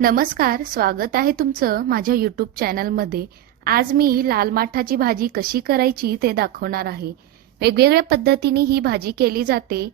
नमस्कार स्वागत आहे तुमचं माझ्या यूट्यूब चॅनलमध्ये. आज मी लाल माठाची भाजी कशी करायची ते दाखवणार आहे. वेगवेगळ्या पद्धतीने ही भाजी केली जाते.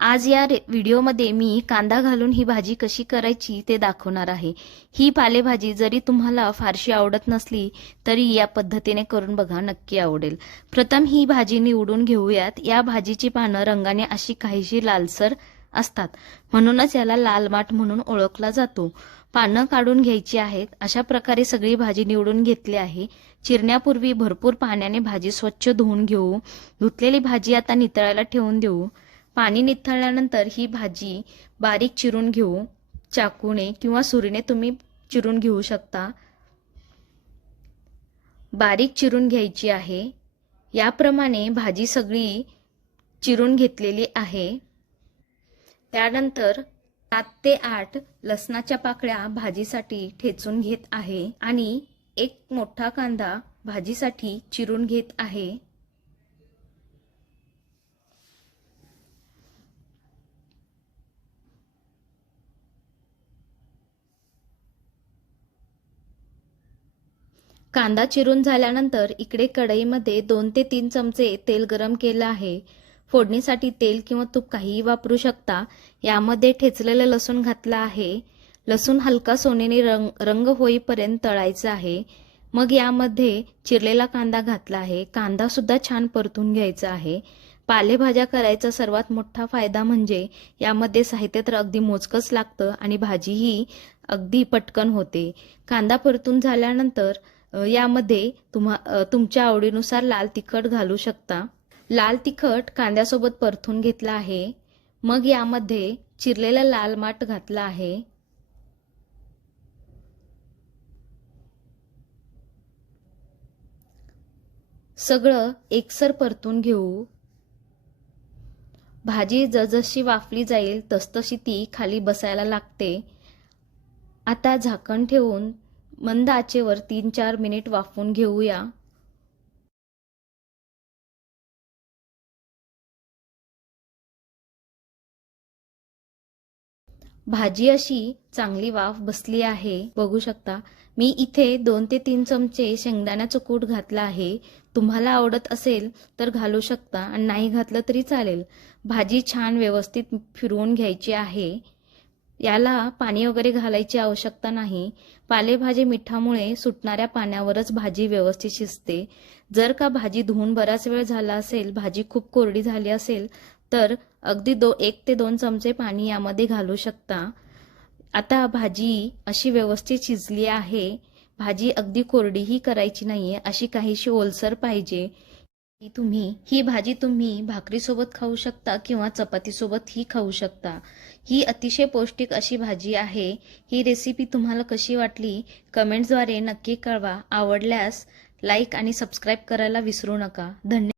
आज या रे- व्हिडिओमध्ये मी कांदा घालून ही भाजी कशी करायची ते दाखवणार आहे. ही पालेभाजी जरी तुम्हाला फारशी आवडत नसली तरी या पद्धतीने करून बघा नक्की आवडेल. प्रथम ही भाजी निवडून घेऊयात. या भाजीची पानं रंगाने अशी काहीशी लालसर असतात. म्हणूनच याला लाल माठ म्हणून ओळखला जातो. पानं काढून घ्यायची आहेत. अशा प्रकारे सगळी भाजी निवडून घेतली आहे. चिरण्यापूर्वी भरपूर पाण्याने भाजी स्वच्छ धुवून घेऊ. धुतलेली भाजी आता नितळायला ठेवून देऊ. पाणी निथळल्यानंतर ही भाजी बारीक चिरून घेऊ. चाकूने किंवा सुरीने तुम्ही चिरून घेऊ शकता. बारीक चिरून घ्यायची आहे. याप्रमाणे भाजी सगळी चिरून घेतलेली आहे. त्यानंतर सात ते आठ लसणाच्या पाकळ्या भाजीसाठी ठेचून घेत आहे आणि एक मोठा कांदा भाजीसाठी चिरून घेत आहे. कांदा चिरून झाल्यानंतर इकडे कढईमध्ये दोन ते तीन चमचे तेल गरम केलं आहे. फोडणीसाठी तेल किंवा तूप काहीही वापरू शकता. यामध्ये ठेचलेलं लसूण घातलं आहे. लसूण हलका सोनेरी रंग रंग होईपर्यंत तळायचं आहे. मग यामध्ये चिरलेला कांदा घातला आहे. कांदा सुद्धा छान परतून घ्यायचा आहे. पालेभाज्या करायचा सर्वात मोठा फायदा म्हणजे यामध्ये साहित्य तर अगदी मोजकंच लागतं आणि भाजीही अगदी पटकन होते. कांदा परतून झाल्यानंतर यामध्ये तुम्हा तुमच्या आवडीनुसार लाल तिखट घालू शकता. लाल तिखट कांद्यासोबत परतून घेतला आहे. मग यामध्ये चिरलेला लाल माठ घातला आहे. सगळं एकसर परतून घेऊ. भाजी जसजशी वाफली जाईल तसतशी ती खाली बसायला लागते. आता झाकण ठेवून मंद आचेवर तीन चार मिनिट वाफवून घेऊया. भाजी अशी चांगली वाफ बसली आहे. बघू शकता. मी इथे दोन ते तीन चमचे शेंगदाण्याचं कूट घातला आहे. तुम्हाला आवडत असेल तर घालू शकता आणि नाही घातलं तरी चालेल. भाजी छान व्यवस्थित फिरवून घ्यायची आहे. याला पाणी वगैरे घालायची आवश्यकता नाही. पालेभाजी मिठामुळे सुटणाऱ्या पाण्यावरच भाजी व्यवस्थित शिजते. जर का भाजी धुवून बराच वेळ झाला असेल भाजी खूप कोरडी झाली असेल तर अगदी दो एक ते दोन चमचे पाणी यामध्ये घालू शकता. आता भाजी अशी व्यवस्थित शिजली आहे. भाजी अगदी कोरडीही करायची नाही आहे अशी काहीशी ओलसर पाहिजे. तुम्ही ही भाजी तुम्ही भाकरीसोबत खाऊ शकता किंवा चपातीसोबत ही खाऊ शकता. ही अतिशय पौष्टिक अशी भाजी आहे. ही रेसिपी तुम्हाला कशी वाटली कमेंट्सद्वारे नक्की कळवा. आवडल्यास लाईक आणि सबस्क्राईब करायला विसरू नका. धन्यवाद